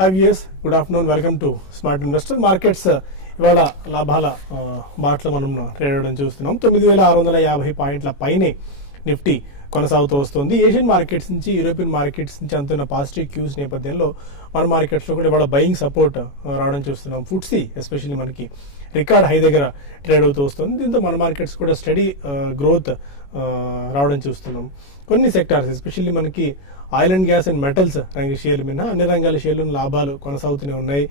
Hi viewers, good afternoon. Welcome to smart investor markets. ఇవాళ లాభాల బాటలో మనం ట్రేడ్ అవడం చూస్తున్నాం. 9650 పాయింట్ల పైనే నిఫ్టీ కొనసాగుతూ వస్తుంది. ఏషియన్ మార్కెట్స్ నుంచి, యూరోపియన్ మార్కెట్స్ నుంచి అందుతున్న పాజిటివ్ క్యూస్ నేపథ్యంలో మన మార్కెట్స్ లో కూడా ఇవాళ బయింగ్ సపోర్ట్ రావడం చూస్తున్నాం. ఫుట్సీ ఎస్పెషల్లీ మనకి రికార్డ్ హై దగ్గర ట్రేడ్ అవుతూ వస్తుంది. దీంతో మన మార్కెట్స్ కూడా స్టడీ గ్రోత్ రావడం చూస్తున్నాం. కొన్ని సెక్టార్స్ ఎస్పెషల్లీ మనకి oil and gas and metals రంగ షేర్లు మినహా అన్ని రంగాల షేర్లు లాభాలు కొనసాగుతూనే ఉన్నాయి.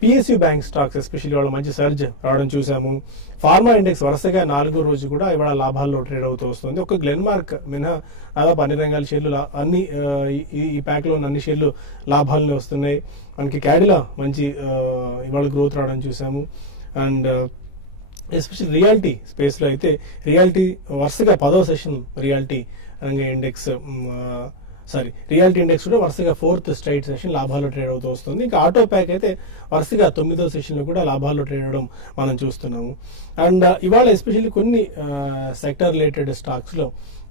పిఎస్యూ బ్యాంక్ స్టాక్స్ ఎస్పెషల్లీ వాళ్ళ మంచి సర్జ్ రావడం చూసాము. ఫార్మా ఇండెక్స్ వరుసగా 4వ రోజు కూడా ఇవాళ లాభాల్లో ట్రేడ్ అవుతూ వస్తుంది. ఒక గ్లెన్మార్క్ మినహా దాదాపు అన్ని రంగాల షేర్లు అన్ని ఈ ప్యాక్ లో ఉన్న అన్ని షేర్లు లాభాలనే వస్తున్నాయి. మనకి క్యాడిలా మంచి ఇవాళ గ్రోత్ రావడం చూసాము. అండ్ ఎస్పెషల్లీ రియాలిటీ స్పేస్ లో అయితే రియాలిటీ వరుసగా 10వ సెషన్ రియాలిటీ ఇండెక్స్ కూడా వరుసగా 4th స్ట్రైట్ సెషన్ లాభాల్లో ట్రేడ్ అవుతూ వస్తుంది. ఇంకా ఆటో ప్యాక్ అయితే వరుసగా 9వ సెషన్ లో కూడా లాభాల్లో ట్రేడ్ అవడం మనం చూస్తున్నాము. అండ్ ఇవాళ ఎస్పెషల్లీ కొన్ని సెక్టర్ రిలేటెడ్ స్టాక్స్ లో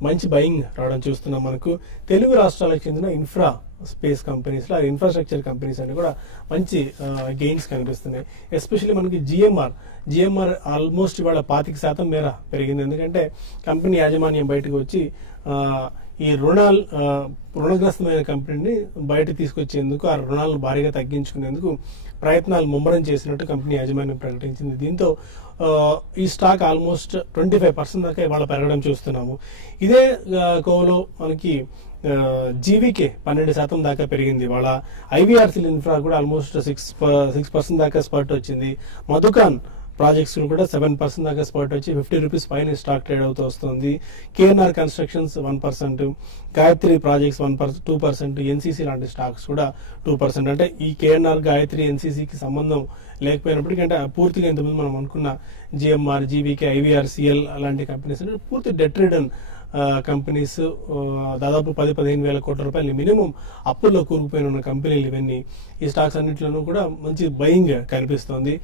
మంచి బయింగ్ రావడం చూస్తున్నాం. మనకు తెలుగు రాష్ట్రాలకు చెందిన ఇన్ఫ్రా స్పేస్ కంపెనీస్ లో ఇన్ఫ్రాస్ట్రక్చర్ కంపెనీస్ అన్ని కూడా మంచి గెయిన్స్ కనిపిస్తున్నాయి. ఎస్పెషల్లీ మనకి జిఎంఆర్ ఆల్మోస్ట్ ఇవాళ 25% మేర పెరిగింది. ఎందుకంటే కంపెనీ యాజమాన్యం బయటకు వచ్చి ఈ రుణగ్రస్తమైన కంపెనీని బయట తీసుకొచ్చేందుకు, ఆ రుణాలను భారీగా తగ్గించుకునేందుకు ప్రయత్నాలు ముమ్మరం చేసినట్టు కంపెనీ యాజమాన్యం ప్రకటించింది. దీంతో ఈ స్టాక్ ఆల్మోస్ట్ 25% దాకా ఇవాళ పెరగడం చూస్తున్నాము. ఇదే కోవలో మనకి జీవీకే 12% దాకా పెరిగింది. వాళ్ళ ఐవీఆర్సీల్ ఇన్ఫ్రా కూడా ఆల్మోస్ట్ 6% దాకా స్పర్ట్ వచ్చింది. మధుకాన్ ప్రాజెక్ట్స్ కూడా 7% దాకా స్పర్ట్ వచ్చి 50 రూపీస్ పైన స్టాక్ ట్రేడ్ అవుతూ వస్తుంది. KNR constructions 1%, Gayatri projects 2%, NCC లాంటి స్టాక్స్ కూడా 2%. అంటే ఈ కేఎన్ఆర్, గాయత్రి, ఎన్సీసీకి సంబంధం లేకపోయినప్పటికీ అంటే పూర్తిగా ఇంతకుముందు మనం అనుకున్న జిఎంఆర్, జీవీకే, ఐవీఆర్సీఎల్ అలాంటి కంపెనీస్ పూర్తి డెట్ రిడన్ కంపెనీస్, దాదాపు 10-15 వేల కోట్ల రూపాయలు మినిమం అప్పుల్లో కూరుకుపోయిన ఉన్న కంపెనీలు ఇవన్నీ. ఈ స్టాక్స్ అన్నింటిలోనూ కూడా మంచి బయింగ్ కనిపిస్తోంది.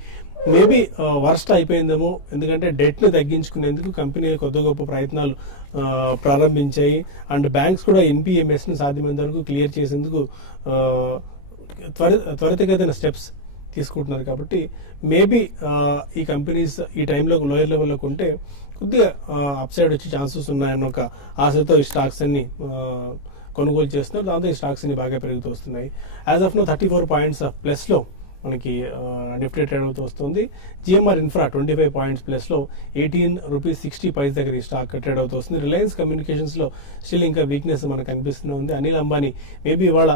మేబీ వర్స్ట్ అయిపోయిందేమో, ఎందుకంటే డెట్ ని తగ్గించుకునేందుకు కంపెనీలు కొద్ది గొప్ప ప్రయత్నాలు ప్రారంభించాయి. అండ్ బ్యాంక్స్ కూడా ఎన్పీఎంఎస్ ని సాధ్యమైనంత వరకు క్లియర్ చేసేందుకు త్వరితగతిన స్టెప్స్ తీసుకుంటున్నారు. కాబట్టి మేబీ ఈ కంపెనీస్ ఈ టైంలో లోయర్ లెవెల్లోకి ఉంటే కొద్దిగా అప్సైడ్ వచ్చే ఛాన్సెస్ ఉన్నాయన్న ఒక ఆశతో ఈ స్టాక్స్ అన్ని కొనుగోలు చేస్తున్నారు. దాంతో ఈ స్టాక్స్ అన్ని బాగా పెరుగుతూ వస్తున్నాయి. As of now 34 points plus లో మనకి నిఫ్టీ ట్రేడ్ అవుతూ వస్తుంది. జిఎంఆర్ ఇన్ఫ్రా 25 పాయింట్స్ ప్లస్ లో 18 రూపీస్ 60 పైస్ దగ్గర ఈ స్టాక్ ట్రేడ్ అవుతూ వస్తుంది. రిలయన్స్ కమ్యూనికేషన్స్ లో స్టిల్ ఇంకా వీక్నెస్ మనకు కనిపిస్తూనే ఉంది. అనిల్ అంబానీ మేబీ ఇవాళ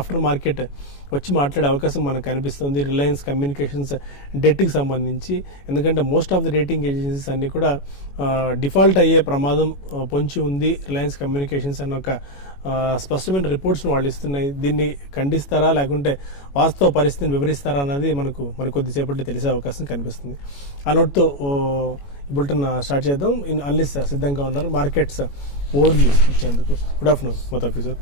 ఆఫ్టర్ మార్కెట్ వచ్చి మాట్లాడే అవకాశం మనకు కనిపిస్తుంది రిలయన్స్ కమ్యూనికేషన్స్ డెట్ కి సంబంధించి. ఎందుకంటే most of the rating agencies అన్ని కూడా డిఫాల్ట్ అయ్యే ప్రమాదం పొంచి ఉంది రిలయన్స్ కమ్యూనికేషన్స్ అన్న ఒక స్పష్టమైన రిపోర్ట్స్ వాళ్ళు ఇస్తున్నాయి. దీన్ని ఖండిస్తారా లేకుంటే వాస్తవ పరిస్థితిని వివరిస్తారా అన్నది మనకు మరికొద్దిసేపట్లో తెలిసే అవకాశం కనిపిస్తుంది. ఆ నోట్తో బులెటిన్ స్టార్ట్ చేద్దాం. అన్లిస్ సిద్ధంగా ఉన్నారు మార్కెట్స్ ఓవర్వ్యూ ఇచ్చేందుకు. Good afternoon both of you sir.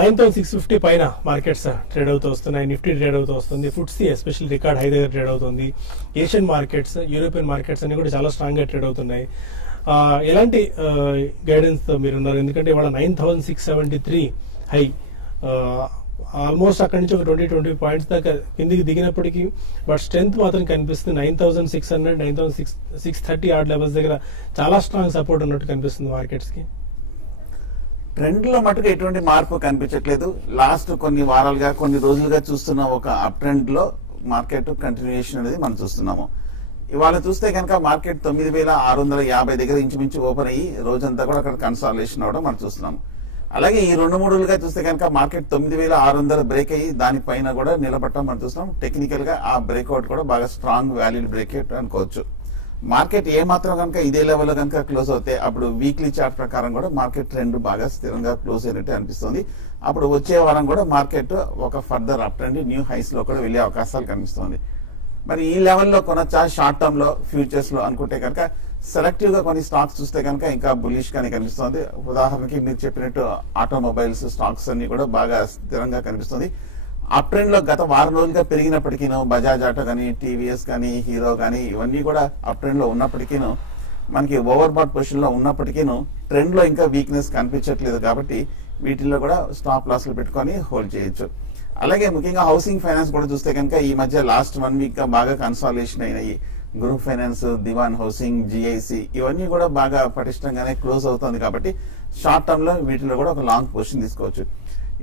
9650 పైన మార్కెట్స్ ట్రేడ్ అవుతూ వస్తున్నాయి. నిఫ్టీ ట్రేడ్ అవుతూ వస్తుంది. ఫుట్సీ ఎస్పెషల్ రికార్డ్ హై దగ్గర ట్రేడ్ అవుతుంది. ఏషియన్ మార్కెట్స్, యూరోపియన్ మార్కెట్స్ అన్ని కూడా చాలా స్ట్రాంగ్ గా ట్రేడ్ అవుతున్నాయి. ఎలాంటి గైడెన్స్ తో మీరున్నారు? ఎందుకంటే ఇవాళ 9673 హై, ఆల్మోస్ట్ అక్కడి నుంచి ఒక 20 పాయింట్స్ దాకా కిందికి దిగినప్పటికీ బట్ స్ట్రెంత్ మాత్రం కనిపిస్తుంది. 9600, 9630 ఆర్డ్ లెవెల్స్ దగ్గర చాలా స్ట్రాంగ్ సపోర్ట్ ఉన్నట్టు కనిపిస్తుంది మార్కెట్స్ కి. ట్రెండ్ లో మటుకు ఎటువంటి మార్పు కనిపించట్లేదు. లాస్ట్ కొన్ని వారాలుగా, కొన్ని రోజులుగా చూస్తున్న ఒక అప్ ట్రెండ్ లో మార్కెట్ కంటిన్యూషన్ అనేది మనం చూస్తున్నాము. ఇవాళ చూస్తే కనుక మార్కెట్ 9650 దగ్గర ఇంచుమించు ఓపెన్ అయ్యి రోజంతా కూడా అక్కడ కన్సాలిడేషన్ అవడం మనం చూస్తున్నాము. అలాగే ఈ 2-3 రోజులుగా చూస్తే కనుక మార్కెట్ 9600 బ్రేక్ అయ్యి దానిపైన కూడా నిలబడటం మనం చూస్తున్నాం. టెక్నికల్ గా ఆ బ్రేక్అవుట్ కూడా బాగా స్ట్రాంగ్ వ్యాలిడ్ బ్రేక్అవుట్ అనుకోవచ్చు. మార్కెట్ ఏ మాత్రం కనుక ఇదే లెవెల్ కనుక క్లోజ్ అవుతే అప్పుడు వీక్లీ చార్ట్ ప్రకారం కూడా మార్కెట్ ట్రెండ్ బాగా స్థిరంగా క్లోజ్ అయినట్టు అనిపిస్తుంది. అప్పుడు వచ్చే వారం కూడా మార్కెట్ ఒక further up trend new highs లో కూడా వెళ్లే అవకాశాలు కనిపిస్తుంది. మరి ఈ లెవెల్లో కొనొచ్చా షార్ట్ టర్మ్ లో, ఫ్యూచర్స్ లో అనుకుంటే కనుక సెలెక్టివ్ గా కొన్ని స్టాక్స్ చూస్తే కనుక ఇంకా బులిష్ గానే కనిపిస్తుంది. ఉదాహరణకి మీరు చెప్పినట్టు ఆటోమొబైల్స్ స్టాక్స్ అన్ని కూడా బాగా స్థిరంగా కనిపిస్తుంది. అప్ ట్రెండ్ లో గత వారం రోజులుగా పెరిగినప్పటికీను బజాజ్ ఆటో కానీ, టీవీఎస్ కానీ, హీరో కానీ ఇవన్నీ కూడా అప్ ట్రెండ్ లో ఉన్నప్పటికీను, మనకి ఓవర్ బాట్ పొజిషన్ లో ఉన్నప్పటికీను ట్రెండ్ లో ఇంకా వీక్నెస్ కనిపించట్లేదు. కాబట్టి వీటిల్లో కూడా స్టాప్ లాస్లు పెట్టుకొని హోల్డ్ చేయొచ్చు. అలాగే ముఖ్యంగా హౌసింగ్ ఫైనాన్స్ కూడా చూస్తే కనుక ఈ మధ్య లాస్ట్ 1 వీక్ గా బాగా కన్సాలిడేషన్ అయినాయి. గ్రూప్ ఫైనాన్స్, దివాన్ హౌసింగ్, జిఐసి ఇవన్నీ కూడా బాగా పటిష్టంగానే క్లోజ్ అవుతుంది. కాబట్టి షార్ట్ టర్మ్ లో వీటిలో కూడా ఒక లాంగ్ పొజిషన్ తీసుకోవచ్చు.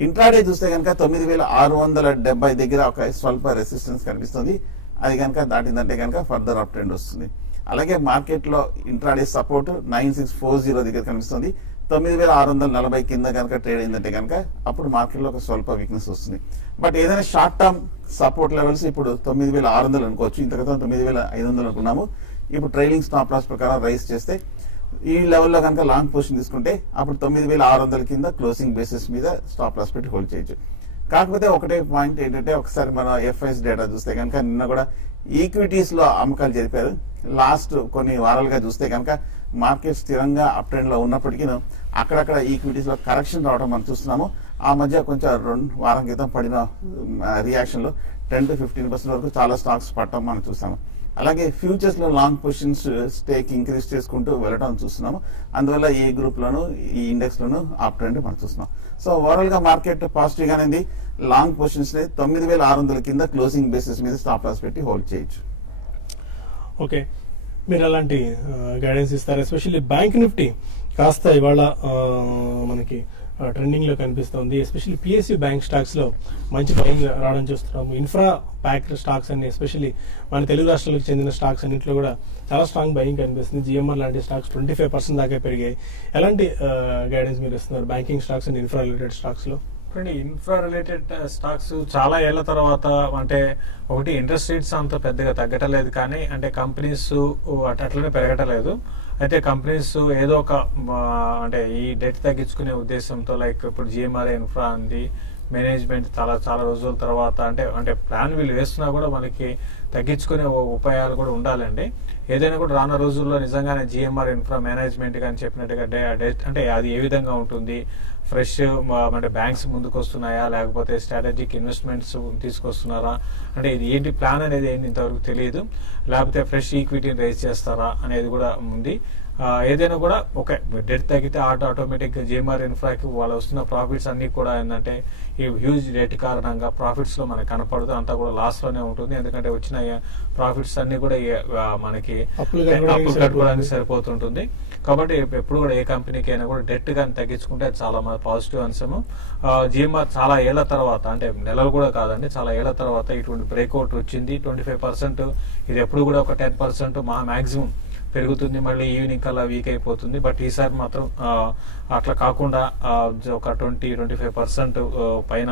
ఇంట్రాడే చూస్తే కనుక 9670 దగ్గర ఒక స్వల్ప రెసిస్టెన్స్ కనిపిస్తుంది. అది కనుక దాటిందంటే కనుక ఫర్దర్ అప్ ట్రెండ్ వస్తుంది. అలాగే మార్కెట్ లో ఇంట్రాడే సపోర్ట్ 9640 దగ్గర కనిపిస్తుంది. 9640 కింద కనుక ట్రేడ్ అయిందంటే కనుక అప్పుడు మార్కెట్ లో ఒక స్వల్ప వీక్నెస్ వస్తుంది. బట్ ఏదైనా షార్ట్ టర్మ్ సపోర్ట్ లెవెల్స్ ఇప్పుడు 9600 అనుకోవచ్చు. ఇంతకుముందు 9500 అనుకున్నాము. ఇప్పుడు ట్రైలింగ్ స్టాప్ లాస్ ప్రకారం రైజ్ చేస్తే ఈ లెవెల్లో కనుక లాంగ్ పొజిషన్ తీసుకుంటే అప్పుడు 9600 కింద క్లోజింగ్ బేసిస్ మీద స్టాప్ లాస్ పెట్టి హోల్డ్ చేయొచ్చు. కాకపోతే ఒకటే పాయింట్ ఏంటంటే ఒకసారి మన ఎఫ్ఐఎస్ డేటా చూస్తే కనుక నిన్న కూడా ఈక్విటీస్ లో అమ్మకాలు జరిపారు. లాస్ట్ కొన్ని వారాలుగా చూస్తే కనుక మార్కెట్ స్థిరంగా అప్ ట్రెండ్ లో ఉన్నప్పటికీ అక్కడక్కడ ఈక్విటీస్ లో కరెక్షన్ రావడం మనం చూస్తున్నాము. ఆ మధ్య కొంచెం 2 వారం క్రితం పడిన రియాక్షన్ లో 10 to 15% వరకు చాలా స్టాక్స్ పడటం మనం చూసాము. అలాగే ఫ్యూచర్స్ లో లాంగ్ పొజిషన్స్ స్టేక్ ఇంక్రీజ్ చేసుకుంటూ వెళ్ళడం చూస్తున్నాము. అందువల్ల ఈ గ్రూప్ లోను ఈ ఇండెక్స్ లోను అప్ ట్రెండ్ మనం చూస్తున్నాం. సో ఓవరాల్ గా మార్కెట్ పాజిటివ్ గానే లాంగ్ పొజిషన్స్ ని 9600 కింద క్లోజింగ్ బేసిస్ మీద స్టాప్ లాస్ పెట్టి హోల్డ్ చేయొచ్చు. ఓకే, మీరు అలాంటి గైడెన్స్ ఇస్తారు. ఎస్పెషల్లీ బ్యాంక్ నిఫ్టీ కాస్త ఇవాళ మనకి ట్రెండింగ్ లో కనిపిస్తుంది. ఎస్పెషల్లీ పిఎస్యూ బ్యాంక్ స్టాక్స్ లో మంచి బయింగ్ రావడం చూస్తున్నాము. ఇన్ఫ్రా ప్యాక్డ్ స్టాక్స్ అన్ని ఎస్పెషల్లీ మన తెలుగు రాష్ట్రాలకు చెందిన స్టాక్స్ అన్నింటిలో కూడా చాలా స్ట్రాంగ్ బయింగ్ కనిపిస్తుంది. జిఎంఆర్ లాంటి స్టాక్స్ 25% దాకా పెరిగాయి. ఎలాంటి గైడెన్స్ మీరు ఇస్తున్నారు banking stocks and infra related stocks లో? ఇన్ఫ్రా రిలేటెడ్ స్టాక్స్ చాలా ఏళ్ల తర్వాత అంటే ఒకటి ఇంట్రెస్ట్ రేట్స్ అంత పెద్దగా తగ్గటలేదు, కానీ అంటే కంపెనీస్ అట్లనే పెరగటలేదు. అయితే కంపెనీస్ ఏదో ఒక అంటే ఈ డెట్ తగ్గించుకునే ఉద్దేశంతో లైక్ ఇప్పుడు జిఎంఆర్ ఇన్ఫ్రా అంది మేనేజ్మెంట్ చాలా రోజుల తర్వాత అంటే ప్లాన్ వీళ్ళు వేస్తున్నా కూడా మనకి తగ్గించుకునే ఉపాయాలు కూడా ఉండాలండి. ఏదైనా కూడా రానున్న రోజుల్లో నిజంగానే జిఎంఆర్ ఇన్ఫ్రా మేనేజ్మెంట్ కానీ చెప్పినట్టుగా అంటే అది ఏ విధంగా ఉంటుంది, ఫ్రెష్ అంటే బ్యాంక్స్ ముందుకు వస్తున్నాయా లేకపోతే స్ట్రాటజిక్ ఇన్వెస్ట్మెంట్స్ తీసుకొస్తున్నారా, అంటే ఇది ఏంటి ప్లాన్ అనేది ఏంటి ఇంతవరకు తెలియదు. లేకపోతే ఫ్రెష్ ఈక్విటీని రైజ్ చేస్తారా అనేది కూడా ఉంది. ఏదైనా కూడా ఒక డెట్ తగ్గితే ఆటోమేటిక్ జిఎంఆర్ ఇన్ఫ్రాకి వాళ్ళు వస్తున్న ప్రాఫిట్స్ అన్ని కూడా ఏంటంటే ఈ హ్యూజ్ డెట్ కారణంగా ప్రాఫిట్స్ లో మనకి కనపడదు, అంతా కూడా లాస్ లోనే ఉంటుంది. ఎందుకంటే వచ్చిన ప్రాఫిట్స్ అన్ని కూడా మనకి అప్పులు కట్టుకోవడానికి సరిపోతుంటుంది. కాబట్టి ఎప్పుడు కూడా ఏ కంపెనీకి అయినా కూడా డెట్ కానీ తగ్గించుకుంటే అది చాలా పాజిటివ్ అంశము. జిఎంఆర్ చాలా ఏళ్ల తర్వాత అంటే నెలలు కూడా కాదండి, చాలా ఏళ్ల తర్వాత ఇటువంటి బ్రేక్అవుట్ వచ్చింది. 25%, ఇది ఎప్పుడు కూడా ఒక 10% మాక్సిమం పెరుగుతుంది, మళ్ళీ ఈవినింగ్ కల్లా వీక్ అయిపోతుంది. బట్ ఈసారి మాత్రం అట్లా కాకుండా ఒక 20-25% పైన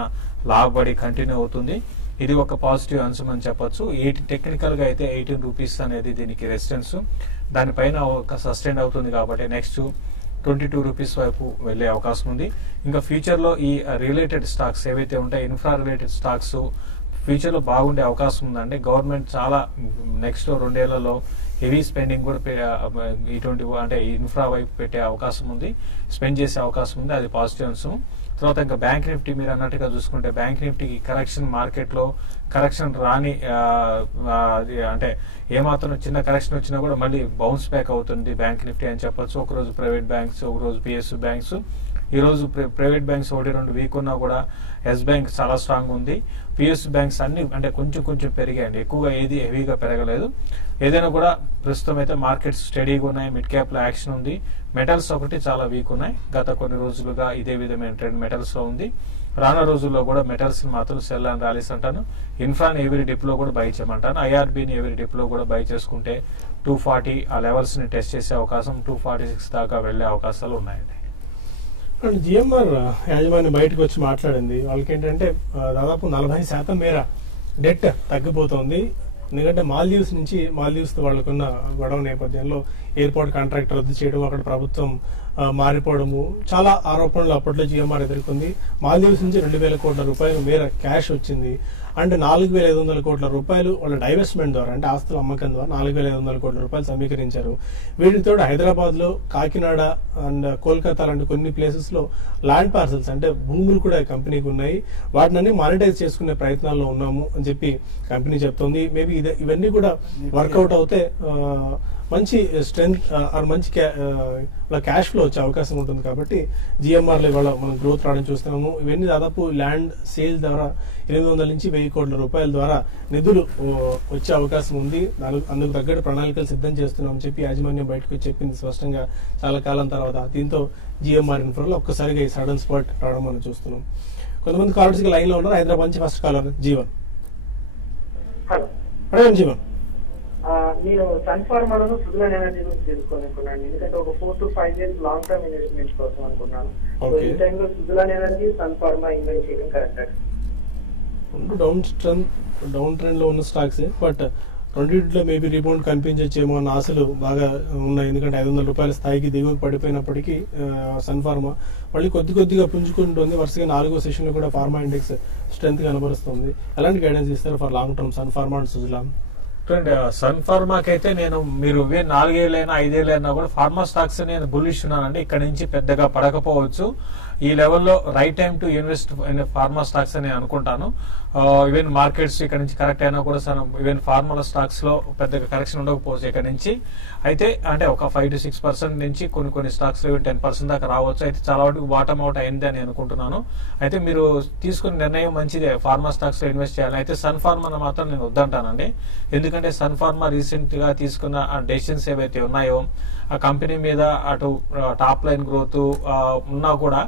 లాభపడి కంటిన్యూ అవుతుంది. ఇది ఒక పాజిటివ్ అంశం అని చెప్పొచ్చు. టెక్నికల్ గా అయితే 18 రూపీస్ అనేది దీనికి రెసిస్టెన్స్, దానిపైన ఒక సస్టైన్ అవుతుంది. కాబట్టి నెక్స్ట్ 22 రూపీస్ వైపు వెళ్లే అవకాశం ఉంది. ఇంకా ఫ్యూచర్ లో ఈ రిలేటెడ్ స్టాక్స్ ఏవైతే ఉంటాయో ఇన్ఫ్రా రిలేటెడ్ స్టాక్స్ ఫ్యూచర్ లో బాగుండే అవకాశం ఉందండి. గవర్నమెంట్ చాలా నెక్స్ట్ 2 ఏళ్లలో హెవీ స్పెండింగ్ కూడా ఇటువంటి అంటే ఇన్ఫ్రా వైపు పెట్టే అవకాశం ఉంది, స్పెండ్ చేసే అవకాశం ఉంది. అది పాజిటివ్ అంశం. తర్వాత ఇంకా బ్యాంక్ నిఫ్టీ మీరు అన్నట్టుగా చూసుకుంటే బ్యాంక్ నిఫ్టీకి కరెక్షన్ మార్కెట్ లో కరెక్షన్ రాని అంటే ఏమాత్రం చిన్న కరెక్షన్ వచ్చినా కూడా మళ్ళీ బౌన్స్ బ్యాక్ అవుతుంది బ్యాంక్ నిఫ్టీ అని చెప్పొచ్చు. ఒకరోజు ప్రైవేట్ బ్యాంక్స్, ఒకరోజు పిఎస్యూ బ్యాంక్స్. ఈ రోజు ప్రైవేట్ బ్యాంక్స్ 1-2 వీక్ ఉన్నా కూడా ఎస్ బ్యాంక్ చాలా స్ట్రాంగ్ ఉంది. పిఎస్యూ బ్యాంక్స్ అన్ని అంటే కొంచెం పెరిగాయండి, ఎక్కువగా ఏది హెవీగా పెరగలేదు. ఏదైనా కూడా ప్రస్తుతం అయితే మార్కెట్స్ స్టడీగా ఉన్నాయి, మిడ్ క్యాప్ లో యాక్షన్ ఉంది. మెటల్స్ ఒకటి చాలా వీక్ ఉన్నాయి, గత కొన్ని రోజులుగా ఇదే విధమైన ట్రెండ్ మెటల్స్ లో ఉంది. రానున్న రోజుల్లో కూడా మెటల్స్ మాత్రం సెల్ అండ్ ర్యాలీస్ అంటాను. ఇన్ఫ్రాన్ ఎవరీ డిప్ లో కూడా బై చేయమంటాను. ఐఆర్బీని ఎవరీ డిప్ లో కూడా బై చేసుకుంటే 240 ఆ లెవెల్స్ ని టెస్ట్ చేసే అవకాశం, 246 దాకా వెళ్లే అవకాశాలు ఉన్నాయండి. జిఎంఆర్ యాజమాన్యం బయటకు వచ్చి మాట్లాడింది. వాళ్ళకి ఏంటంటే దాదాపు 40% మేర డెట్ తగ్గిపోతుంది. ఎందుకంటే మాల్దీవ్స్ వాళ్ళకున్న గొడవ నేపథ్యంలో ఎయిర్పోర్ట్ కాంట్రాక్ట్ రద్దు చేయడం, అక్కడ ప్రభుత్వం మారిపోవడము, చాలా ఆరోపణలు అప్పట్లో జిఎంఆర్ ఎదుర్కొంది. మాల్దీవ్స్ నుంచి 2,000 కోట్ల రూపాయలు మేర క్యాష్ వచ్చింది. అండ్ 4,500 కోట్ల రూపాయలు వాళ్ళ డైవెస్ట్మెంట్ ద్వారా అంటే ఆస్తుల అమ్మకం ద్వారా 4,500 కోట్ల రూపాయలు సమీకరించారు. వీటితో హైదరాబాద్ లో, కాకినాడ అండ్ కోల్కతా లాంటి కొన్ని ప్లేసెస్ లో ల్యాండ్ పార్సల్స్ అంటే భూములు కూడా కంపెనీకి ఉన్నాయి. వాటిని మానిటైజ్ చేసుకునే ప్రయత్నాల్లో ఉన్నాము అని చెప్పి కంపెనీ చెప్తోంది. మేబీ ఇవన్నీ కూడా వర్కౌట్ అవుతే మంచి స్ట్రెంగ్త్ ఆర్ మంచి క్యాష్ ఫ్లో వచ్చే అవకాశం ఉంటుంది. కాబట్టి జిఎంఆర్లో ఇవాళ మనం గ్రోత్ రావడం చూస్తున్నాము. ఇవన్నీ దాదాపు ల్యాండ్ సేల్ ద్వారా 800 నుంచి 1000 కోట్ల రూపాయల ద్వారా నిధులు వచ్చే అవకాశం ఉంది. అందుకు తగ్గట్టు ప్రణాళికలు సిద్ధం చేస్తున్నామని చెప్పి యాజమాన్యం బయటకు చెప్పింది స్పష్టంగా చాలా కాలం తర్వాత. దీంతో జిఎంఆర్ ఇన్ఫ్రాలో ఒక్కసారిగా ఈ సడన్ స్పాట్ రావడం మనం చూస్తున్నాం. కొంతమంది కాలర్స్ లైన్ లో ఉన్నారు. హైదరాబాద్ నుంచి ఫస్ట్ కాలర్ జీవన్. అడగండి జీవన్. నేను సన్ ఫార్మాలో సుజలాన్ ఎనర్జీ గురించి తెలుసుకోవాలనుకున్నాను. ఎందుకంటే ఒక 4 to 5 years long term investment కోసం అనుకున్నాను. ఈ టైంలో సుజలాన్ ఎనర్జీ, సన్ ఫార్మా ఇన్వెస్ట్ చేయడం కరెక్ట్? డౌన్ ట్రెండ్ లో ఉన్న స్టాక్స్, బట్ రెండింటిలో మేబీ రీబౌండ్ కనిపించచ్చేమో అన్న ఆశలు బాగా ఉన్నాయి. ఎందుకంటే 500 రూపాయల స్థాయికి దిగువకు పడిపోయినప్పటికీ సన్ ఫార్మా మళ్ళీ కొద్దిగా పుంజుకుంటుంది. వరుసగా 4వ సెషన్ లో కూడా ఫార్మా ఇండెక్స్ స్ట్రెంత్ కనబరుస్తుంది. ఎలాంటి గైడెన్స్ ఇస్తారు for long term Sun Pharma and Suzlon? Sun ఫార్మాకి అయితే నేను మీరు 4 ఏళ్ళైనా 5 ఏళ్ళైనా కూడా ఫార్మా స్టాక్స్ నేను బుల్లిష్ ఉన్నానండి. ఇక్కడ నుంచి పెద్దగా పడకపోవచ్చు. ఈ లెవెల్లో right time to invest in pharma stocks అని అనుకుంటాను. ఈవెన్ మార్కెట్స్ ఇక్కడ నుంచి కరెక్ట్ అయినా కూడా ఈవెన్ ఫార్మా స్టాక్స్ లో పెద్దగా కరెక్షన్ ఉండకపోవచ్చు ఇక్కడ నుంచి. అయితే అంటే ఒక 5 to 6% నుంచి కొన్ని స్టాక్స్ లో 10% దాకా రావచ్చు. అయితే చాలా వరకు బాటమ్ అవుట్ అయింది అని అనుకుంటున్నాను. అయితే మీరు తీసుకున్న నిర్ణయం మంచిదే, ఫార్మా స్టాక్స్ లో ఇన్వెస్ట్ చేయాలి. అయితే సన్ ఫార్మా మాత్రం నేను వద్దంటానండి. ఎందుకంటే సన్ ఫార్మా రీసెంట్ గా తీసుకున్న డెసిషన్స్ ఏవైతే ఉన్నాయో ఆ కంపెనీ మీద అటు టాప్ లైన్ గ్రోత్ ఉన్నా కూడా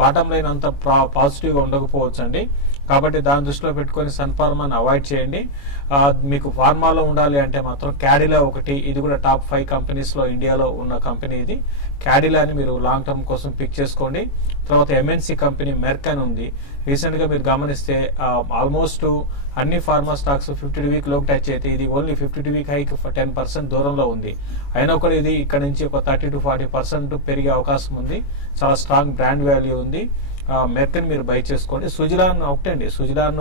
బాటమ్ లైన్ అంత పాజిటివ్ గా ఉండకపోవచ్చు అండి. కాబట్టి దాని దృష్టిలో పెట్టుకుని సన్ ఫార్మాని అవాయిడ్ చేయండి. మీకు ఫార్మాలో ఉండాలి అంటే మాత్రం క్యాడిలా ఒకటి, ఇది కూడా టాప్ 5 కంపెనీస్ లో ఇండియాలో ఉన్న కంపెనీ ఇది. క్యాడిలాని మీరు లాంగ్ టర్మ్ కోసం పిక్ చేసుకోండి. తర్వాత ఎంఎన్సీ కంపెనీ మెర్క్ అని ఉంది. రీసెంట్ గా మీరు గమనిస్తే ఆల్మోస్ట్ అన్ని ఫార్మా స్టాక్స్ 50 వీక్ లోకి టచ్ అయితే ఇది ఓన్లీ 50 వీక్ హైకి 10% దూరంలో ఉంది. అయినా కూడా ఇది ఇక్కడ నుంచి ఒక 30 to 40% పెరిగే అవకాశం ఉంది. చాలా స్ట్రాంగ్ బ్రాండ్ వాల్యూ ఉంది. మెర్క్ మీరు బై చేసుకోండి. సుజలాన్ ఒకటండి. సుజలాన్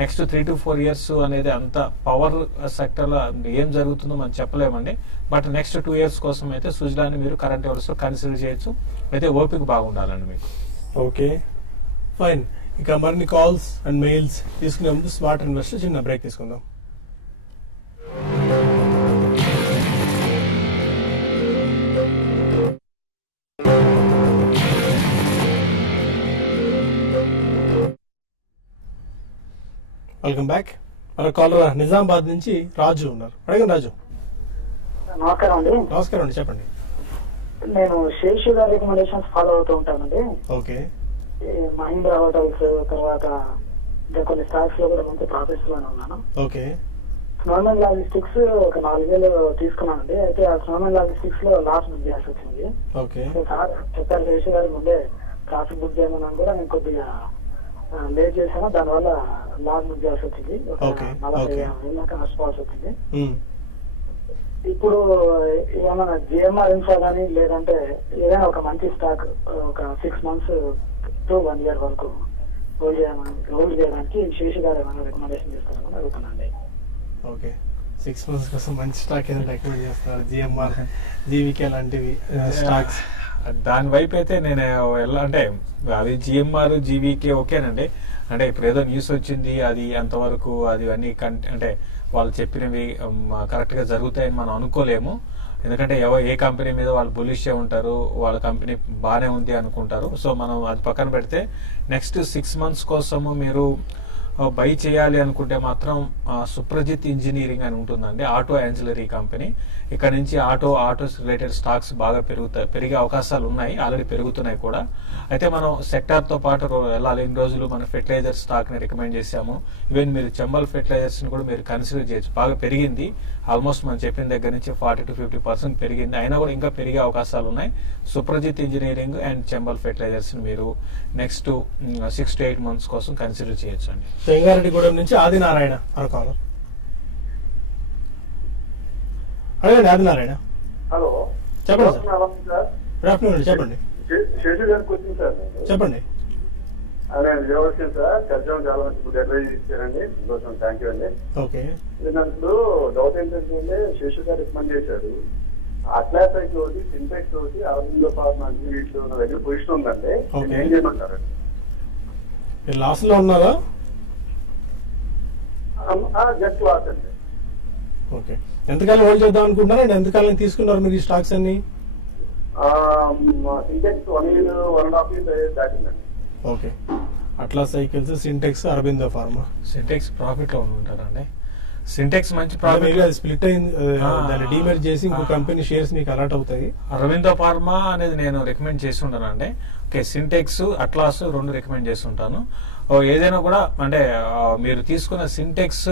నెక్స్ట్ 3 to 4 years అనేది అంత పవర్ సెక్టర్ లో ఏం జరుగుతుందో మనం చెప్పలేమండి. బట్ నెక్స్ట్ 2 years కోసం అయితే సుజలాన్ మీరు కరెంట్ లెవెల్స్ లో కన్సిడర్ చేయొచ్చు. అయితే ఓపిక బాగుండాలండి మీకు. Okay fine. ఇక మరిన్ని కాల్స్ అండ్ మెయిల్స్ తీసుకునే ముందు స్మార్ట్ ఇన్వెస్టర్ చిన్న బ్రేక్ తీసుకుందాం. Welcome back. మన కాలర్ నిజామాబాద్ నుంచి రాజు ఉన్నారు. అడగండి రాజు. నమస్కారం అండి. నమస్కారం అండి, చెప్పండి. నేను శేషు గారి రికమెండేషన్స్ ఫాలో అవుతూ ఉంటానండి. ఓకే. మహీంద్రా హోటల్స్ తర్వాత ఇంకా కొన్ని స్టాక్స్ లో కూడా మంచి ప్రాఫిట్స్ లోనే ఉన్నాను. ఓకే. స్నోమెన్ లాజిస్టిక్స్ ఒక 4000 తీసుకున్నానండి. అయితే ఆ స్నోమెన్ లాజిస్టిక్స్ లో లాస్ బుక్ చేయాల్సి వచ్చింది. ఓకే. సార్ చెప్పారు శేషు గారి ముందే ప్రాఫిట్ బుక్ చేయమని కూడా నేను కొద్దిగా లేట్ చేశాను. దానివల్ల లాస్ బుక్ చేయాల్సి వచ్చింది. 40,000 నష్టపోవాల్సి వచ్చింది. ఇప్పుడు ఏమైనా జిఎంఆర్ ఇన్ఫ్రా కానీ లేదంటే ఏదైనా ఒక మంచి స్టాక్ ఒక 6 months to 1 year వరకు హోల్డ్ చేయడానికి శేషు గారు ఏమైనా రికమెండేషన్ చేస్తారని అడుగుతున్నాండి. ఓకే. 6 months కోసం మంచి స్టాక్ ఏదైనా రికమెండ్ చేస్తున్నారు? జిఎంఆర్, జీవికే లాంటివి స్టాక్స్ దాని వైపు అయితే నేను అంటే అది జిఎంఆర్ జీవీకే ఓకేనండి. అంటే ఇప్పుడు ఏదో న్యూస్ వచ్చింది అది అంతవరకు అది అన్ని అంటే వాళ్ళు చెప్పినవి కరెక్ట్ గా జరుగుతాయని మనం అనుకోలేము. ఎందుకంటే ఏ కంపెనీ మీద వాళ్ళు బులిష్ ఉంటారు, వాళ్ళ కంపెనీ బాగానే ఉంది అనుకుంటారు. సో మనం అది పక్కన పెడితే నెక్స్ట్ 6 months కోసము మీరు బై చేయాలి అనుకుంటే మాత్రం సుప్రజిత్ ఇంజనీరింగ్ అని ఉంటుందండి, ఆటో యాన్సిలరీ కంపెనీ. ఇక్కడ నుంచి ఆటోస్ రిలేటెడ్ స్టాక్స్ బాగా పెరిగే అవకాశాలు ఉన్నాయి, ఆల్రెడీ పెరుగుతున్నాయి కూడా. అయితే మనం సెక్టార్ తో పాటు వెళ్ళాలి. ఇన్ని రోజులు మనం ఫెర్టిలైజర్ స్టాక్ ని రికమెండ్ చేశాము. ఈవెన్ మీరు చంబల్ ఫెర్టిలైజర్స్ ని కూడా మీరు కన్సిడర్ చేయొచ్చు. బాగా పెరిగింది, ఆల్మోస్ట్ మనం చెప్పిన దగ్గర నుంచి 40 to 50% పెరిగింది. అయినా కూడా ఇంకా పెరిగే అవకాశాలు ఉన్నాయి. సుప్రజిత్ ఇంజనీరింగ్ అండ్ చంబల్ ఫెర్టిలైజర్స్ ని మీరు నెక్స్ట్ 6 to 8 months కోసం కన్సిడర్ చేయొచ్చు అండి. చెంగారెడ్డిగూడెం నుంచి ఆదినారాయణ కాలర్. అడగండి ఆదినారాయణ. హలో చెప్పండి సార్. Good afternoon. చెప్పండి. శేషు గారికి వచ్చింది సార్. చెప్పండి. నేను విజయవాడ సార్. ఖర్చు చాలా మంచి అడ్వైజ్ ఇచ్చారండి, సంతోషం, థ్యాంక్ యూ అండి. ఓకే. నాకు డౌట్ ఏంటంటే శేషు గారు రికమెండ్ చేశారు అట్లాసైట్ ఒకటి, సింటెక్స్ ఒకటి, అరవిందో ఫార్మా వీటిలో నా దగ్గర పొజిషన్ ఉందండి. ఏం చేయమంటారండి? మీరు లాస్ లో ఉన్నారా? జస్ట్ లాస్ అండి. ఓకే. ఎంతకాలం హోల్డ్ చేద్దాం అనుకుంటున్నారు అండ్ ఎంతకాలం తీసుకున్నారు మీరు ఈ స్టాక్స్ అన్ని? Sintex 1 year 1.5 years దాటిందండి. ఓకే, అట్లా cycles, Sintex, Aurobindo pharma. Sintex profit లో ఉంటారండి. సింటెక్స్ మంచి ప్రాఫిట్, స్ప్లిట్ అయింది, దాన్ని డీమెర్జ్ చేసి ఇంకో కంపెనీ షేర్స్ మీకు అలాట్ అవుతాయి. అరవిందో ఫార్మా అనేది నేను రికమెండ్ చేసి ఉంటానండి. ఓకే, సింటెక్స్, అట్లాస్ 2 రికమెండ్ చేసి ఉంటాను. ఏదైనా కూడా అంటే మీరు తీసుకున్న సింటెక్స్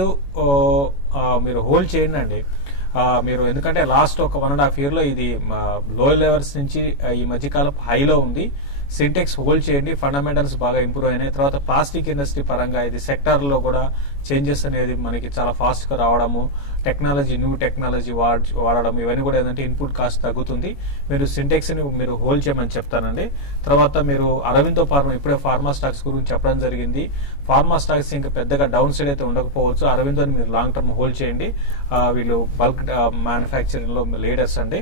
మీరు హోల్డ్ చేయండి అండి. మీరు ఎందుకంటే లాస్ట్ ఒక 1.5 year లో ఇది లో లెవెల్స్ నుంచి ఈ మధ్యకాలం హైలో ఉంది. సింటెక్స్ హోల్డ్ చేయండి, ఫండమెంటల్స్ బాగా ఇంప్రూవ్ అయినాయి. తర్వాత ప్లాస్టిక్ ఇండస్ట్రీ పరంగా ఇది సెక్టర్ లో కూడా చేంజెస్ అనేది మనకి చాలా ఫాస్ట్ గా రావడము, టెక్నాలజీ, న్యూ టెక్నాలజీ వాడడం, ఇవన్నీ కూడా ఏంటంటే ఇన్పుట్ కాస్ట్ తగ్గుతుంది. మీరు సింటెక్స్ ని మీరు హోల్డ్ చేయమని చెప్తానండి. తర్వాత మీరు అరవిందో ఫార్మా, ఇప్పుడే ఫార్మా స్టాక్స్ గురించి చెప్పడం జరిగింది. ఫార్మా స్టాక్స్ ఇంకా పెద్దగా డౌన్ సైడ్ అయితే ఉండకపోవచ్చు. అరవిందోని మీరు లాంగ్ టర్మ్ హోల్డ్ చేయండి. వీళ్ళు బల్క్ మ్యానుఫ్యాక్చరింగ్ లో లీడర్స్ అండి.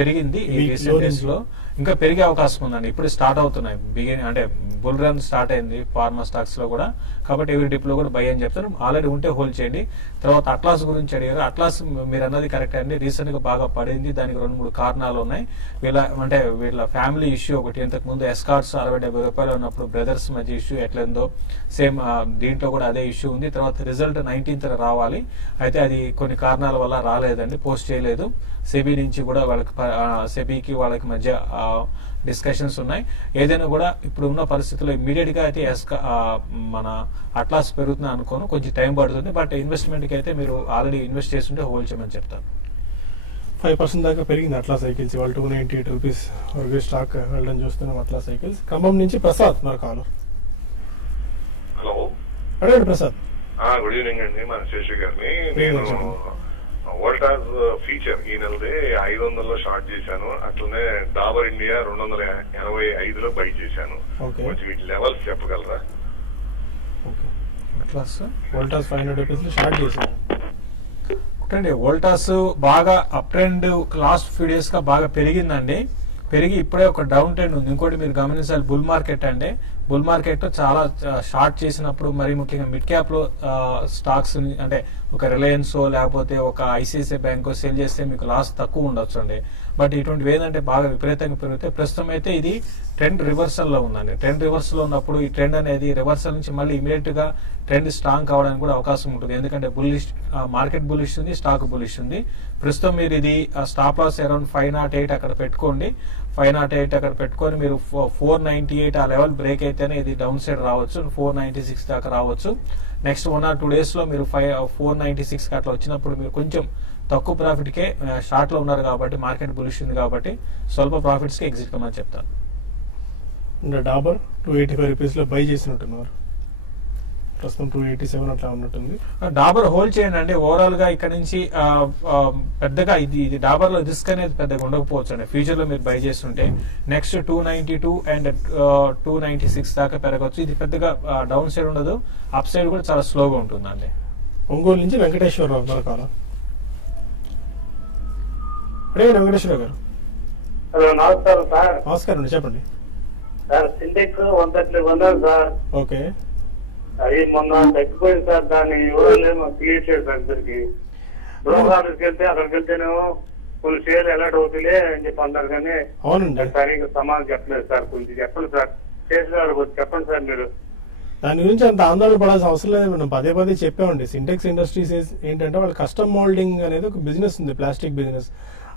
పెరిగింది ఈ రీసెంట్ డేస్ లో, ఇంకా పెరిగే అవకాశం ఉందండి. ఇప్పుడు స్టార్ట్ అవుతున్నాయి, అంటే బుల్ రన్ స్టార్ట్ అయింది ఫార్మా స్టాక్స్ లో కూడా. కాబట్టి ఎవరి డిప్ లో కూడా బై అని చెప్తాను. ఆల్రెడీ ఉంటే హోల్డ్ చేయండి. తర్వాత అట్లాస్ గురించి అడిగారు. అట్లాస్ మీరు అన్నది కరెక్ట్ అండి, రీసెంట్ గా బాగా పడింది. దానికి 2-3 కారణాలు ఉన్నాయి. వీళ్ళ ఫ్యామిలీ ఇష్యూ ఒకటి. ఇంతకు ముందు ఎస్కార్ట్స్ 60-70 రూపాయలు ఉన్నప్పుడు బ్రదర్స్ మధ్య ఇష్యూ ఎట్లయిందో సేమ్ దీంట్లో కూడా అదే ఇష్యూ ఉంది. తర్వాత రిజల్ట్ 19th రావాలి, అయితే అది కొన్ని కారణాల వల్ల రాలేదండి, పోస్ట్ చేయలేదు. సెబీ నుంచి కూడా సెబీకి వాళ్ళకి మధ్య డిస్కషన్స్ ఉన్నాయి. ఏదైనా కూడా ఇప్పుడు ఉన్న పరిస్థితుల్లో ఇమీడియట్ గా అయితే మన అట్లాస్ పెరుగుతుంది అనుకోను, కొంచెం టైం పడుతుంది. బట్ ఇన్వెస్ట్మెంట్ కి అయితే మీరు ఆల్రెడీ ఇన్వెస్ట్ చేస్తుంటే హోల్డ్ చేయమని చెప్తాను. 5% దాకా పెరిగింది అట్లా సైకిల్స్. వాళ్ళు 298 రూపీస్ వరకు స్టాక్ వెళ్ళడం చూస్తున్నాం. అట్లా సైకిల్స్. ఖమ్మం నుంచి ప్రసాద్ మరి కాలర్. హలో, అడగండి ప్రసాద్. గుడ్ ఈవినింగ్ అండి, మన శేషు గారిని. నేను వోల్టాస్ ఫీచర్ ఈ నెలది 500లో షార్ట్ చేశాను. అట్లనే డాబర్ ఇండియా 285లో బై చేశాను. కొంచెం వీటి లెవెల్స్ చెప్పగలరా? వోల్టాస్ 500 రూపీస్ షార్ట్ చేశాను. ఒకటండి, వోల్టాస్ బాగా up trend last few days గా బాగా పెరిగిందండి. పెరిగి ఇప్పుడే ఒక డౌన్ ట్రెండ్ ఉంది. ఇంకోటి మీరు గమనించాలి, బుల్ మార్కెట్ అండి. బుల్ మార్కెట్ చాలా షార్ట్ చేసినప్పుడు మరి ముఖ్యంగా మిడ్ క్యాప్ లో స్టాక్స్ అంటే ఒక రిలయన్స్ లేకపోతే ఒక ఐసిఐసిఐ బ్యాంక్ సేల్ చేస్తే మీకు లాస్ తక్కువ ఉండొచ్చు అండి. బట్ ఇటువంటివి ఏంటంటే బాగా విపరీతంగా పెరిగితే ప్రస్తుతం అయితే ఇది ట్రెండ్ రివర్సల్ లో ఉందండి. ట్రెండ్ రివర్సల్ లో ఉన్నప్పుడు ఈ ట్రెండ్ అనేది రివర్సల్ నుంచి మళ్ళీ ఇమీడియట్ గా ట్రెండ్ స్ట్రాంగ్ కావడానికి కూడా అవకాశం ఉంటుంది. ఎందుకంటే బుల్లిష్ మార్కెట్ బుల్లిష్ ఉంది, స్టాక్ బుల్లిష్ ఉంది. ప్రస్తుతం మీరు ఇది స్టాప్ లాస్ అరౌండ్ 508 అక్కడ పెట్టుకోండి. 508 అక్కడ పెట్టుకొని మీరు 498 ఆ లెవెల్ బ్రేక్ అయితేనే ఇది డౌన్ సైడ్ రావచ్చు, 496 దాకా రావచ్చు. నెక్స్ట్ 1 or 2 days లో మీరు 496 అట్లా వచ్చినప్పుడు మీరు కొంచెం తక్కువ ప్రాఫిట్ కే షార్ట్ లో ఉన్నారు కాబట్టి, మార్కెట్ బులిష్ ఉంది కాబట్టి స్వల్ప ప్రాఫిట్స్ కి ఎగ్జిట్ కమని చెప్తాను. డాబర్ 285 రూపీస్ లో బై చేసినట్టున్నారు, ప్రస్తుతం 287 అట్లా ఉన్నట్టుంది. డాబర్ హోల్డ్ చేయండి అండి. ఓవరాల్ గా ఇక్కడ నుంచి పెద్దగా ఇది డాబర్ లో రిస్క్ అనేది పెద్దగా ఉండకపోవచ్చు అండి. ఫ్యూచర్ లో మీరు బై చేస్తుంటే నెక్స్ట్ 292 అండ్ 296 దాకా పెరగవచ్చు. ఇది పెద్దగా డౌన్ సైడ్ ఉండదు, అప్ సైడ్ కూడా చాలా స్లోగా ఉంటుందండి. ఒంగోలు నుంచి వెంకటేశ్వరరావు మరకాల. వెంకటేశ్వరరావు గారు. హలో, నమస్కారం సార్. నమస్కారం అండి, చెప్పండి సార్. సిండెక్స్ 130 కొన్నాను సార్. ఓకే, అది మొన్న తగ్గిపోయింది సార్. దాన్ని ఎవరు క్లియర్ చేయదు సార్. ఇద్దరికి బ్రోకర్కి వెళ్తే అక్కడికి వెళ్తేనేమో కొన్ని షేర్లు ఎలాంటి అవుతాయి అని చెప్పి అన్నారు, కానీ సరిగ్గా సమాధానం చెప్పలేదు సార్. కొంచెం చెప్పండి సార్, చేసిన చెప్పండి సార్ మీరు. దాని గురించి అంత ఆందోళన పడాల్సిన అవసరం లేదు. మనం పదే చెప్పామండి. సింటెక్స్ ఇండస్ట్రీస్ ఏంటంటే వాళ్ళ కస్టమ్ మోల్డింగ్ అనేది ఒక బిజినెస్ ఉంది, ప్లాస్టిక్ బిజినెస్.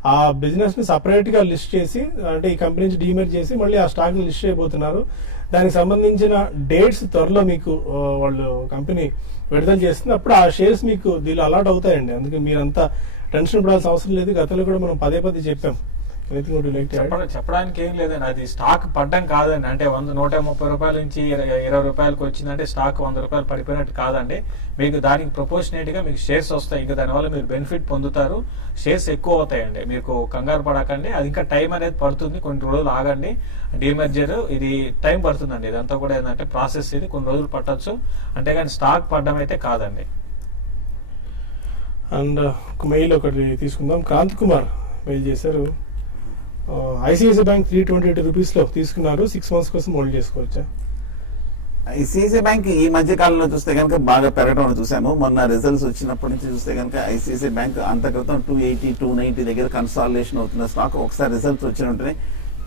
ఆ బిజినెస్ ని సపరేట్ గా లిస్ట్ చేసి, అంటే ఈ కంపెనీ నుంచి డీమెర్జ్ చేసి మళ్ళీ ఆ స్టాక్ ని లిస్ట్ చేయబోతున్నారు. దానికి సంబంధించిన డేట్స్ త్వరలో మీకు వాళ్ళు కంపెనీ విడుదల చేస్తుంది. అప్పుడు ఆ షేర్స్ మీకు దీనిలో అలాట్ అవుతాయండి. అందుకే మీరంతా టెన్షన్ పడాల్సిన అవసరం లేదు. గతంలో కూడా మనం పదే చెప్పాం. చెప్పడానికి ఏం లేదండి, అది స్టాక్ పడ్డం కాదండి. అంటే 130 రూపాయల నుంచి 20 రూపాయలకు వచ్చిందంటే స్టాక్ 100 రూపాయలు పడిపోయినట్టు కాదండి. మీకు దానికి ప్రపోర్షనేట్ గా మీకు షేర్స్ వస్తాయి. ఇంకా దానివల్ల మీరు బెనిఫిట్ పొందుతారు, షేర్స్ ఎక్కువ అవుతాయండి. మీకు కంగారు పడకండి, అది ఇంకా టైం అనేది పడుతుంది. కొన్ని రోజులు ఆగండి. డీమర్జర్ ఇది టైం పడుతుందండి. ఇదంతా కూడా ఏంటంటే ప్రాసెస్, ఇది కొన్ని రోజులు పట్టొచ్చు, అంతేగాని స్టాక్ పడ్డం అయితే కాదండి. అండ్ ఒక మెయిల్ ఒకటి తీసుకుందాం. క్రాంత్ కుమార్ మెయిల్ చేశారు. ఐసిఐసిఐ బ్యాంక్ 322 రూపీస్ లో తీసుకున్నారు. 6 months కోసం హోల్డ్ చేసుకోవచ్చా? ఐసిఐసిఐ బ్యాంక్ ఈ మధ్య కాలంలో చూస్తే కనుక బాగా పెరగడం చూసాము. మొన్న రిజల్ట్స్ వచ్చినప్పటి నుంచి చూస్తే కనుక ఐసిఐసిఐ బ్యాంక్ అంత క్రితం 280, 290 దగ్గర కన్సాలిడేషన్ అవుతున్న స్టాక్ ఒకసారి రిజల్ట్స్ వచ్చిన వెంటనే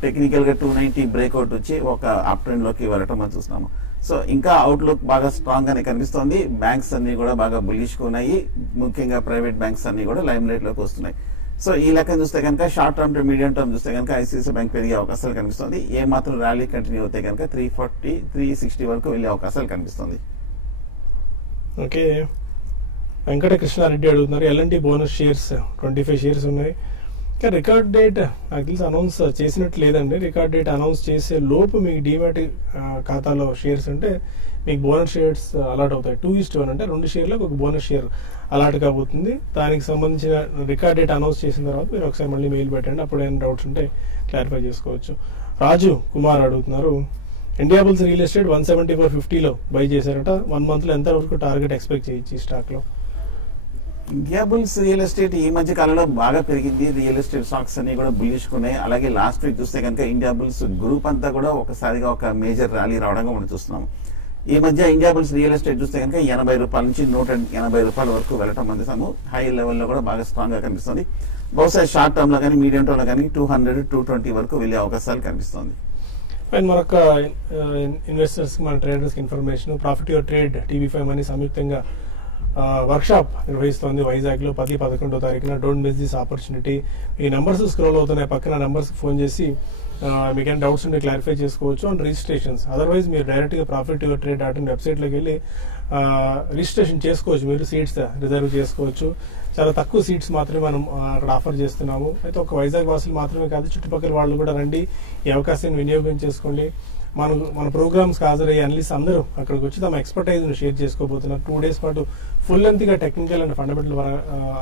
టెక్నికల్ గా 290 బ్రేక్అవుట్ వచ్చి ఒక అప్ ట్రెండ్ లోకి వెళ్ళటం మనం చూస్తున్నాము. సో ఇంకా అవుట్లుక్ బాగా స్ట్రాంగ్ గానే కనిపిస్తోంది. బ్యాంక్స్ అన్ని కూడా బాగా బులిష్ గా ఉన్నాయి. ముఖ్యంగా ప్రైవేట్ బ్యాంక్స్ అన్ని కూడా లైమ్ లైట్ లోకి వస్తున్నాయి. సో ఈ లెక్కన చూస్తే కనుక short term two medium term చూస్తే కనుక ఐసిఐసిఐ బ్యాంక్ పెరిగే అవకాశాలు కనిపిస్తుంది. ఏ మాత్రం ర్యాలీ కంటిన్యూ అవుతాయి కనుక 340, 360 వరకు వెళ్ళే అవకాశాలు కనిపిస్తుంది. ఓకే, వెంకట కృష్ణారెడ్డి అడుగుతున్నారు ఎల్ఎన్టీ బోనస్ షేర్స్ 25 షేర్స్ ఉన్నాయి. ఇంకా రికార్డ్ డేట్ నాకు తెలిసి అనౌన్స్ చేసినట్టు లేదండి. రికార్డ్ డేట్ అనౌన్స్ చేసే లోపు మీకు డిమాట్ ఖాతాలో షేర్స్ ఉంటే మీకు బోనస్ షేర్స్ అలాట్ అవుతాయి. 2:1 అంటే 2 షేర్లకు ఒక బోనస్ షేర్ అలాట్ కాబోతుంది. దానికి సంబంధించిన రికార్డ్ డేట్ అనౌన్స్ చేసిన తర్వాత మీరు ఒకసారి మళ్ళీ మెయిల్ పెట్టండి. అప్పుడు ఏమైనా డౌట్స్ ఉంటే క్లారిఫై చేసుకోవచ్చు. రాజు కుమార్ అడుగుతున్నారు ఇండియా బుల్స్ రియల్ ఎస్టేట్ 174.50లో బై చేశారట. 1 month లో ఎంత వరకు టార్గెట్ ఎక్స్పెక్ట్ చేయొచ్చు ఈ స్టాక్ లో? ఇండియా బుల్స్ రియల్ ఎస్టేట్ ఈ మధ్య కాలంలో బాగా పెరిగింది. రియల్ ఎస్టేట్ స్టాక్స్ అన్ని కూడా బులిష్ ఉన్నాయి. అలాగే లాస్ట్ వీక్ చూస్తే కనుక ఇండియా బుల్స్ గ్రూప్ అంతా కూడా ఒకసారిగా ఒక మేజర్ ర్యాలీ రావడంగా మనం చూస్తున్నాం. ఈ మధ్య ఇండియా బుల్స్ రియల్ ఎస్టేట్ చూస్తే కనుక 80 రూపాయల నుంచి 180 రూపాయల వరకు వెళ్ళటం మనం చూసాము. హై లెవెల్లో కూడా బాగా స్ట్రాంగ్ గా కనిపిస్తుంది. బహుశా షార్ట్ టర్మ్ లో కానీ మీడియం టర్మ్ లో కానీ 200, 220 వరకు వెళ్ళే అవకాశాలు కనిపిస్తుంది. అండ్ మరొక ఇన్వెస్టర్స్ మన traders information, profit your trade TV5 money సంయుక్తంగా వర్క్షాప్ నిర్వహిస్తోంది వైజాగ్ లో 10, 11వ తారీఖున. Don't miss this opportunity. ఈ నంబర్స్ స్క్రోల్ అవుతున్నాయి పక్కన, నంబర్స్ ఫోన్ చేసి మీకు ఏమైనా డౌట్స్ ఉంటే క్లారిఫై చేసుకోవచ్చు. అండ్ రిజిస్ట్రేషన్స్ అదర్వైజ్ మీరు డైరెక్ట్ గా ప్రాఫిట్ యువర్ ట్రేడ్ వెబ్సైట్ లోకి వెళ్ళి రిజిస్ట్రేషన్ చేసుకోవచ్చు. మీరు సీట్స్ రిజర్వ్ చేసుకోవచ్చు. చాలా తక్కువ సీట్స్ మాత్రమే మనం అక్కడ ఆఫర్ చేస్తున్నాము. అయితే ఒక వైజాగ్ వాసులు మాత్రమే కాదు, చుట్టుపక్కల వాళ్ళు కూడా రండి, ఈ అవకాశాన్ని వినియోగం చేసుకోండి. మన ప్రోగ్రామ్స్ హాజరయ్యే అనలిస్ట్ అందరూ అక్కడికి వచ్చి తమ ఎక్స్పర్టైజ్ ను షేర్ చేసుకోబోతున్నారు. 2 days పాటు ఫుల్ లెంత్ గా technical and fundamental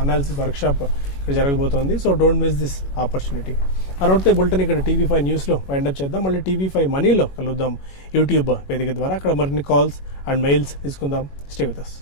analysis workshop ఇక్కడ జరగబోతోంది. So don't miss this opportunity. అనౌటే బులెటిన్ ఇక్కడ TV5 న్యూస్ లో వైండప్ చేద్దాం. మళ్ళీ TV5 మనీలో కలుద్దాం యూట్యూబ్ వేదిక ద్వారా. అక్కడ మరిన్ని కాల్స్ అండ్ మెయిల్స్ తీసుకుందాం. Stay with us.